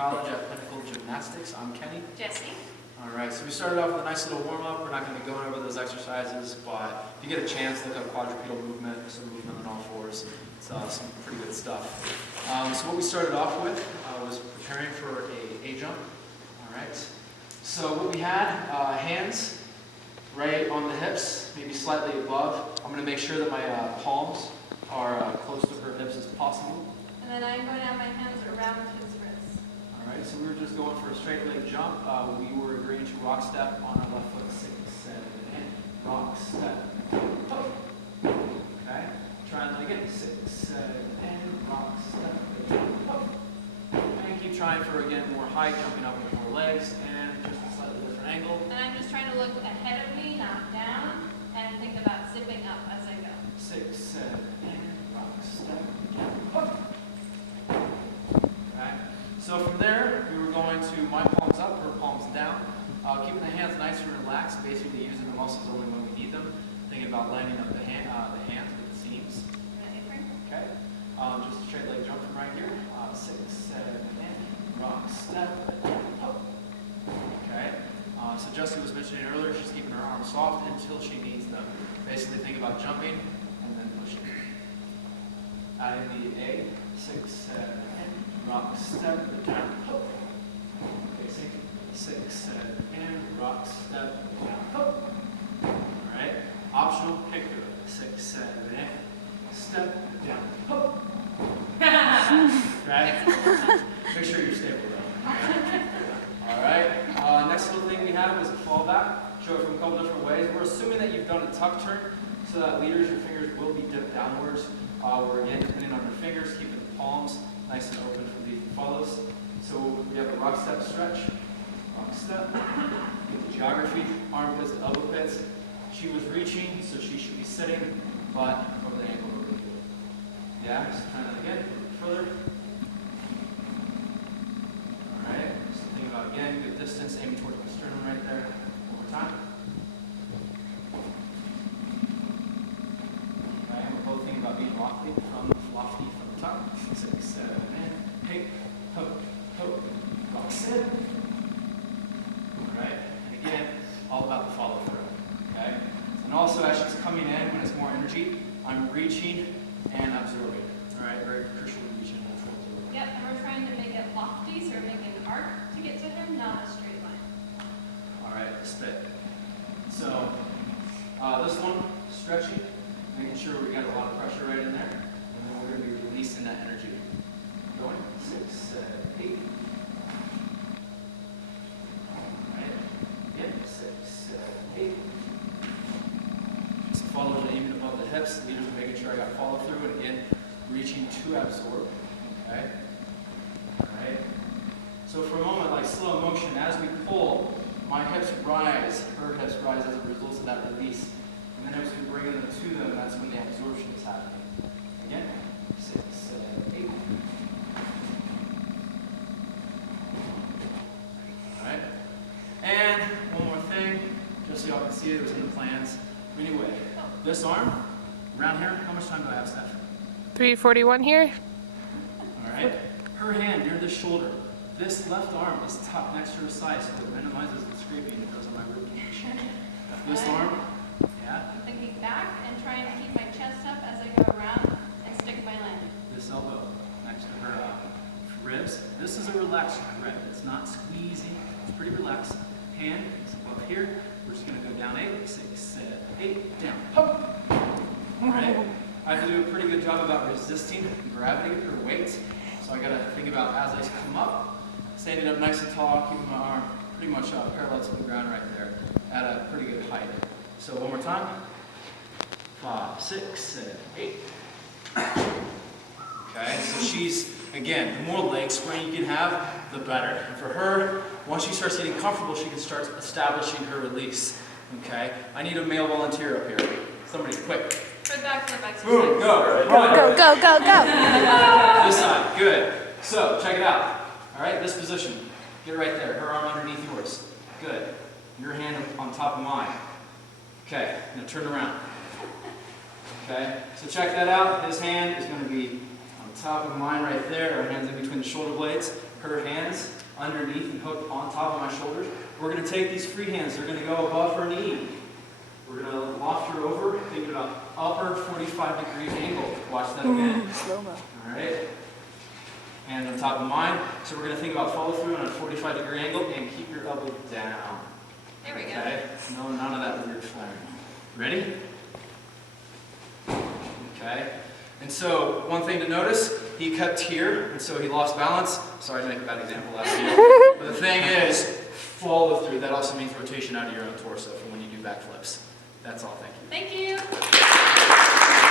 College at Pinnacle Gymnastics. I'm Kenny. Jesse. All right, so we started off with a nice little warm-up. We're not going to be going over those exercises, but if you get a chance, look up quadrupedal movement, some movement on all fours. It's some pretty good stuff. So what we started off with was preparing for a jump. All right, so what we had, hands right on the hips, maybe slightly above. I'm going to make sure that my palms are close to her hips as possible. And then I'm going to have my hands around his wrists. All right, so we were just going for a straight leg jump. We were agreeing to rock step on our left foot, 6, 7, and rock step. Oh. Okay, try that again, 6, 7, and rock step. Oh. And keep trying for, again, more height, jumping up with more legs, and just a slightly different angle. And I'm just trying to look ahead of me, not down, and think about zipping up as I go. 6, 7, and rock step. Oh. So from there, we were going to my palms up, her palms down, keeping the hands nice and relaxed, basically using the muscles only when we need them. Thinking about lining up the hands with the seams. Okay. Just a straight leg jump from right here. 6, 7, and rock, step, up. Okay. So Jessie was mentioning earlier, she's keeping her arms soft until she needs them. Basically think about jumping and then pushing. Adding the A, 6, 7, and rock, step, down, hook. Facing 6, 7, and rock, step, down, hook. Alright, optional kick through. 6, 7, and step, down, hook. Right? Make sure you're stable though. Alright, next little thing we had was a fallback. Show it from a couple different ways. We're assuming that you've done a tuck turn, so that leaders, your fingers will be dipped downwards. We're again depending on your fingers, keeping the palms nice and open for the follows. So we have a rock step stretch. Rock step. Get the geography. Armpits to elbow pits. She was reaching, so she should be sitting, but over the ankle over the heel. Yeah, just try that again. Further. Alright. So think about again, good distance, aiming towards the sternum right there. One more time. Okay, and we're both thinking about being lofty from the top. 6, 7, and hey, hook, rock, sit. Alright, and again, all about the follow through. Okay? And also as she's coming in, when it's more energy, I'm reaching and absorbing. Alright, very crucial reaching and absorbing. Yep, and we're trying to make it lofty, so we're making an arc to get to him, not a straight line. Alright, spit. So, this one, stretching, making sure we got a lot of pressure right in there. And then we're going to be releasing that energy. Going, 6, 7, 8. Alright, again, 6, 7, 8. So followers are aiming above the hips. Leaders are making sure I got follow through. And again, reaching to absorb. Okay? Alright. So for a moment, like slow motion, as we pull, my hips rise, her hips rise as a result of that release. And then as we bring them to them, that's when the absorption is happening. Again, 6, 7, 8. Alright. And one more thing, just so y'all can see it was in the plans. Anyway, this arm, around here, how much time do I have, Steph? 3:41 here. Alright. Her hand near the shoulder. This left arm is tucked next to her side, so it minimizes the scraping that goes on my rib cage. This arm, yeah. I'm thinking back and trying to keep my chest up as I go around and stick my landing. This elbow next to her ribs. This is a relaxed grip. It's not squeezing. It's pretty relaxed. Hand is above here. We're just going to go down 8, 6, 7, 8, down. Hop. Alright. I have to do a pretty good job about resisting gravity or weight. So I got to think about as I come up, standing up nice and tall, keeping my arm pretty much parallel to the ground right there at a pretty good height. So one more time. 5, 6, 7, 8. Okay, so she's, again, the more leg spring you can have, the better. And for her, once she starts getting comfortable, she can start establishing her release. Okay, I need a male volunteer up here. Somebody, quick. Good backflip exercise. Boom, go, run. Go, go, go, go. This side, good. So, check it out. All right, this position. Get right there. Her arm underneath yours. Good. Your hand on top of mine. Okay, now turn around. Okay, so check that out. His hand is going to be on top of mine right there, our hands in between the shoulder blades, her hands underneath and hooked on top of my shoulders. We're going to take these free hands, they're going to go above her knee. We're going to loft her over, thinking about upper 45-degree angle. Watch that again. Slow-mo. All right. Hands on top of mine. So we're going to think about follow through on a 45-degree angle and keep your elbow down. There we go. Okay? No, none of that weird flaring. Ready? Okay. And so one thing to notice, he kept here, and so he lost balance. Sorry to make a bad example out of you. But the thing is, follow through. That also means rotation out of your own torso for when you do backflips. That's all. Thank you. Thank you.